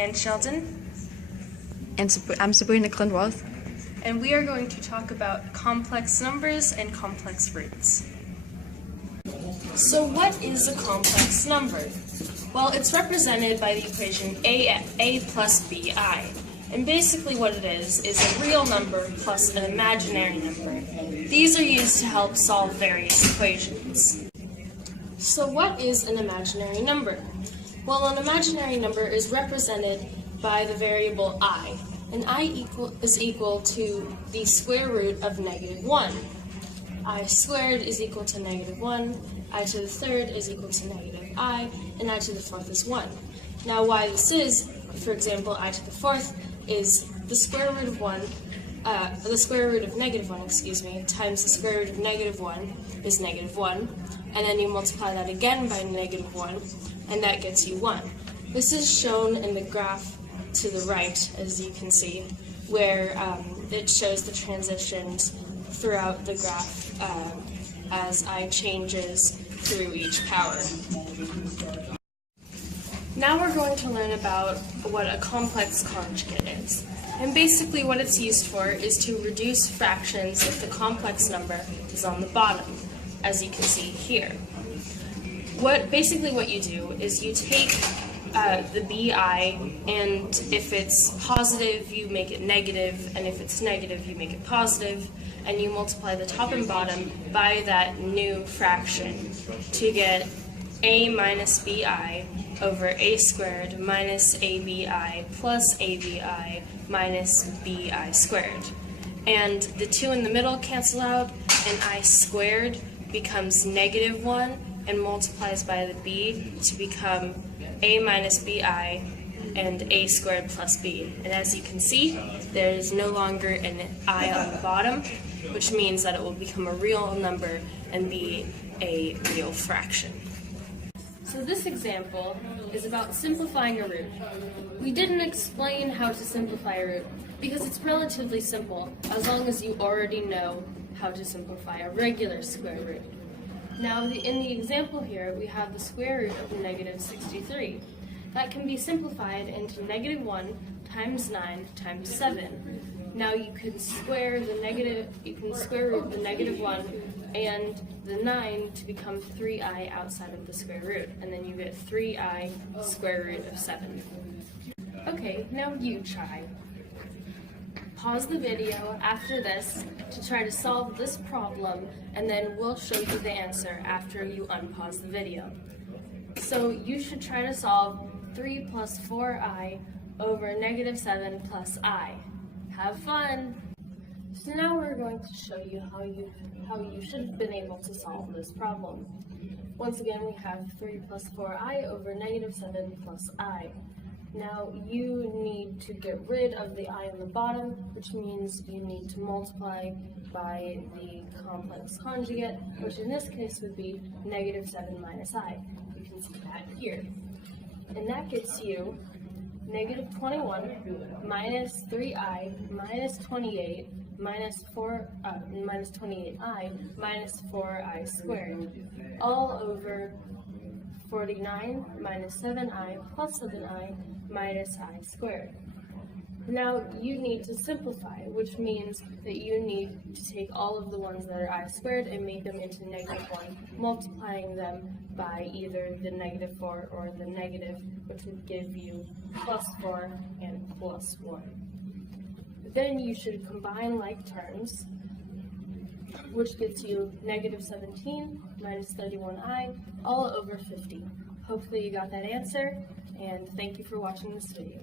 Diane Sheldon. And I'm Sabrina Clinworth. And we are going to talk about complex numbers and complex roots. So what is a complex number? Well, it's represented by the equation a plus bi. And basically what it is a real number plus an imaginary number. These are used to help solve various equations. So what is an imaginary number? Well, an imaginary number is represented by the variable I, and I is equal to the square root of -1. I squared is equal to -1, I to the third is equal to -I, and I to the fourth is 1. Now why this is, for example, I to the fourth is the square root of -1, excuse me, times the square root of -1 is -1, and then you multiply that again by -1, and that gets you 1. This is shown in the graph to the right, as you can see, where it shows the transitions throughout the graph as I changes through each power. Now we're going to learn about what a complex conjugate is. And basically what it's used for is to reduce fractions if the complex number is on the bottom, as you can see here. Basically what you do is you take the bi, and if it's positive, you make it negative, and if it's negative, you make it positive, and you multiply the top and bottom by that new fraction to get a minus bi over a squared minus abi plus abi minus bi squared. And the 2 in the middle cancel out, and I squared becomes -1 and multiplies by the b to become a minus bi and a squared plus b. And as you can see, there is no longer an I on the bottom, which means that it will become a real number and be a real fraction. So this example is about simplifying a root. We didn't explain how to simplify a root because it's relatively simple as long as you already know how to simplify a regular square root. Now in the example here we have the square root of -63. That can be simplified into -1 times 9 times 7. Now you can square root the -1 and the 9 to become 3i outside of the square root, and then you get 3i square root of 7. Okay, now you try. Pause the video after this to try to solve this problem, and then we'll show you the answer after you unpause the video. So you should try to solve 3 plus 4i over -7 plus I. Have fun! So now we're going to show you how you should have been able to solve this problem. Once again, we have 3 plus 4i over -7 plus I. Now you need to get rid of the I on the bottom, which means you need to multiply by the complex conjugate, which in this case would be -7 minus I. You can see that here. And that gets you -21 minus 3i minus 28 minus 28i minus 4i squared, all over 49 minus 7i plus 7i minus I squared. Now you need to simplify, which means that you need to take all of the ones that are I squared and make them into -1, multiplying them by either the -4 or the negative, which would give you +4 and +1. Then you should combine like terms, which gets you -17 minus 31i all over 50. Hopefully you got that answer, and thank you for watching this video.